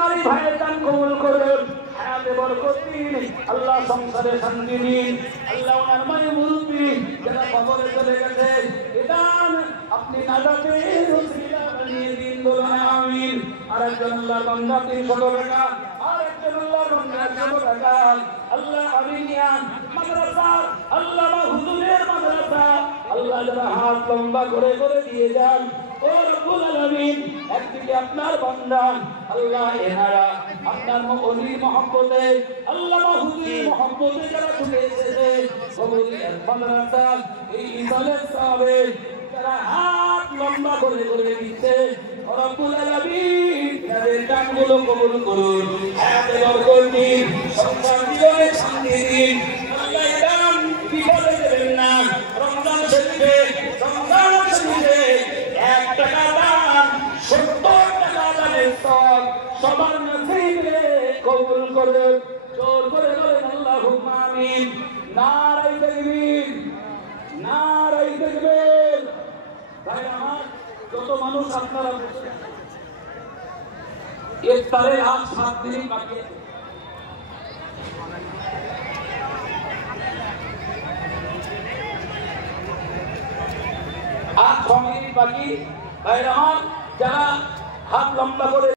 দানকারী ভাইয়ের দান কবুল করুন, হায়াতে বরকত দিন, আল্লাহ সংসারে শান্তি দিন। আল্লাহ ওনার মায়ের মুরব্বী যারা কবরে চলে গেছে, এ দান আপনি নাজাতের ওসিলা বানিয়ে দিন, বলুন আমিন। আরেকজন আল্লাহর বান্দা 300 টাকা, আরেকজন আল্লাহর বান্দা 100 টাকা। আল্লাহ আমিনিয়ান মাদ্রাসা, আল্লামা হুজুরের মাদ্রাসা, আল্লাহ যারা হাত লম্বা করে করে দিয়ে যান, ও রব্বুল আলামিন, একদিকে আপনার বান্দা আল্লাহ এনারা আপনার ওলির মহব্বতে, আল্লামা হুজুরের মহব্বতে যারা ছুটে এসেছে কবুলের মাদ্রাসা এই ইসালের সাহাবে যারা হাত লম্বা করে করে দিচ্ছে, ও রব্বুল আলামিন তাদের দানগুলো কবুল করুন, হায়াতে বরকত দিন, সংসার জীবনে শান্তি দিন। আল্লাহ এই দান বিফলে দেবেন না। রমজান শরীফে, রমজান শরীফে 1 টাকা দান 70 টাকা দানের সব সবার নসিবে কবুল করুন। জোর করে বলেন আল্লাহুম্মা আমিন। নারায়ে তাকবীর, নারায়ে তাকবীর। ভাই আমার যত মানুষ আপনারা ইফতারের আজ 7 দিন বাকি আছে, আজ 6 মিনিট বাকি। ভাই আমার যারা হাত লম্বা করে